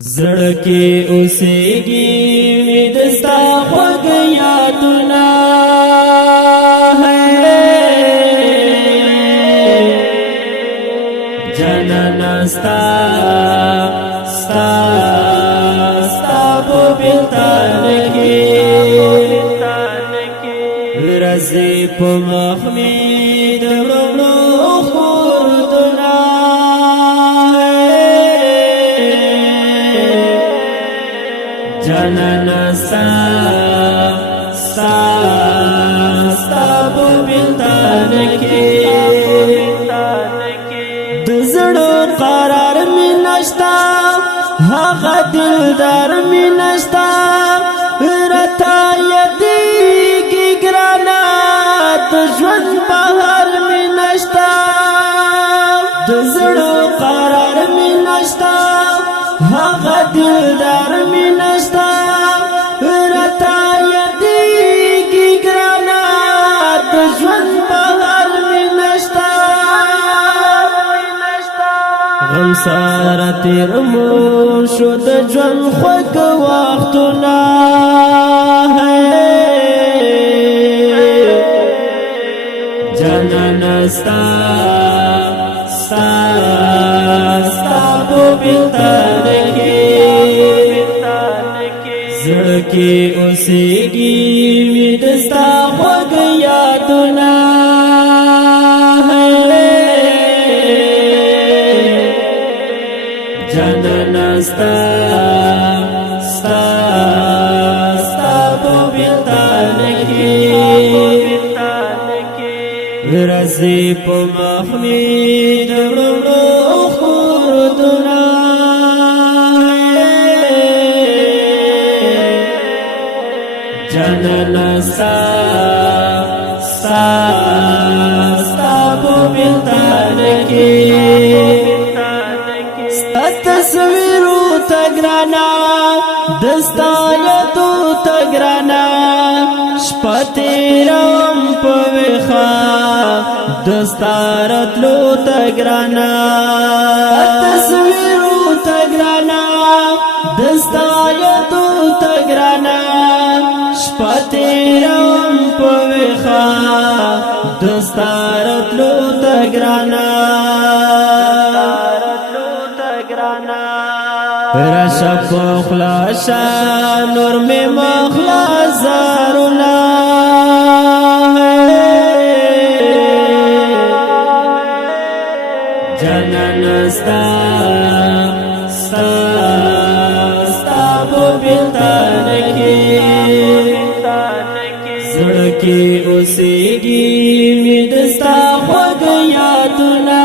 زړه کې اوسېږي دستا خوږ یادونه جانانه ستا په بېلتان کې راځي په مخ مې د وړو خوردونه جانانه ستا په بېلتان کې د زړه قرار مې نشته هغه دلدار مې نشته راته یادېږي ګرانه د ژوند بهر مې نشته د زړه قرار مې نشته هغه دلدار مې نشته راته یادېږي ګرانه د ژوند بهر مې نشته غم سره تېر مو شو د ژوند خوږ وختونه جانانه ستا په بېلتان کې زړه کې اوسېږي مې د ستا خوږ یادونه جانانه ستا په بېلتان کې راځي په مخ مې د وړو خوردونه جانانه ستا په بېلتان کې ستا تصویرو ته ګرانه دستا یادو ته ګرانه شپه تېروم په ویښه دستا راتلو ته ګرانه تصویرو ته ګرانه دستا یادو ته ګرانه شپه تېروم په ویښه دستا راتلو ته ګرانه راشه په خلاصه نور مې مخلا زارونه جانانه ستا په بېلتان کې زړه کې اوسېږي مې د ستا خوږ یادونه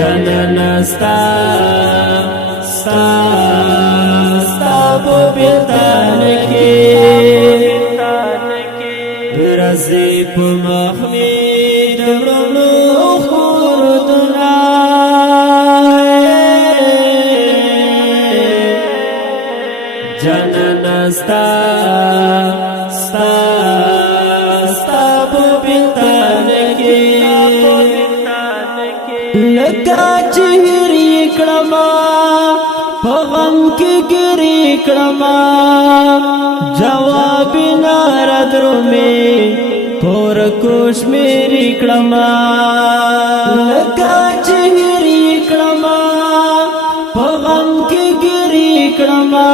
جانانه ستا په بېلتان کې راځي په مخ مې د وړو خوردونه جانانه ستا په بېلتان کې لکه چې هېر یې کړمه په غم کې ګرې کړمه جواب نه رادرومې پور کوش مېرې کړمه لکه چې هېر یې کړمه په غم کې ګرې کړمه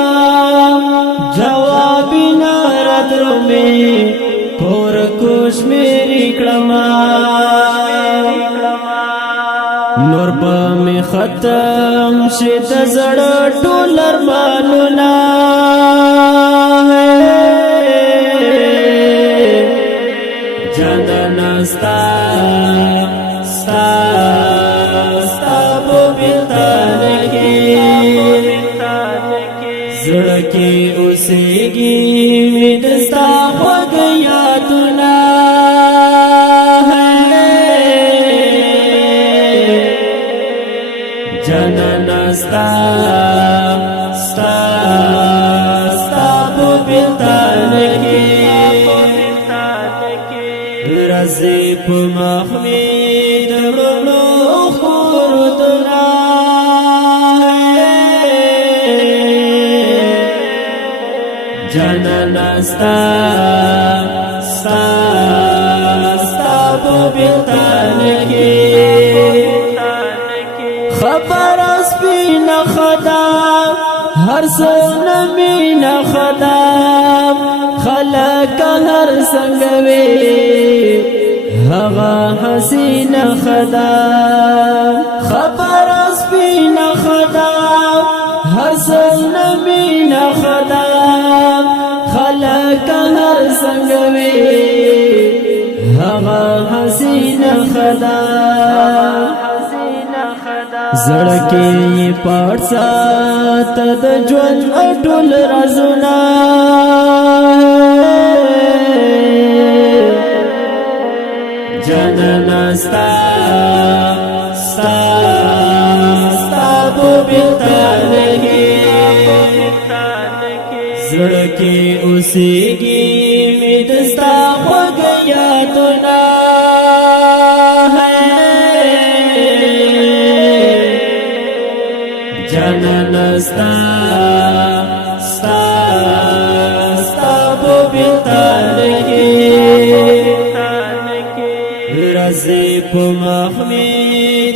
جواب نه رادرومې پور کوش مېرې کړمه نور به مې ختم شي د زړه ټول ارمانونه جانانه ستا په بېلتان کې زړه کې اوسېږي مې د ستا خوږ یادونه جانانه ستا په بېلتان کې راځي په مخ مې د ستا په بیلتان کې خبر سپینه خدا هر څه مینه خدا خلق هر څنګه وي هغه حسینه خدا خبر سپینه خدا هر څه مینه خدا خلق هر څنګه وي هغه حسینه خدا زړکې پټ سات د ژوند ټول رازونه جنانا ستا په بیلتان کې زړکې اوسېږي مې د ستا خوږ یادونه جنانا ستا په بیلتان کې رازې په مخمې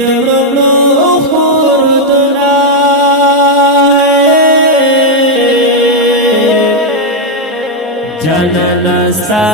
د وړو خوردونه جنانا ستا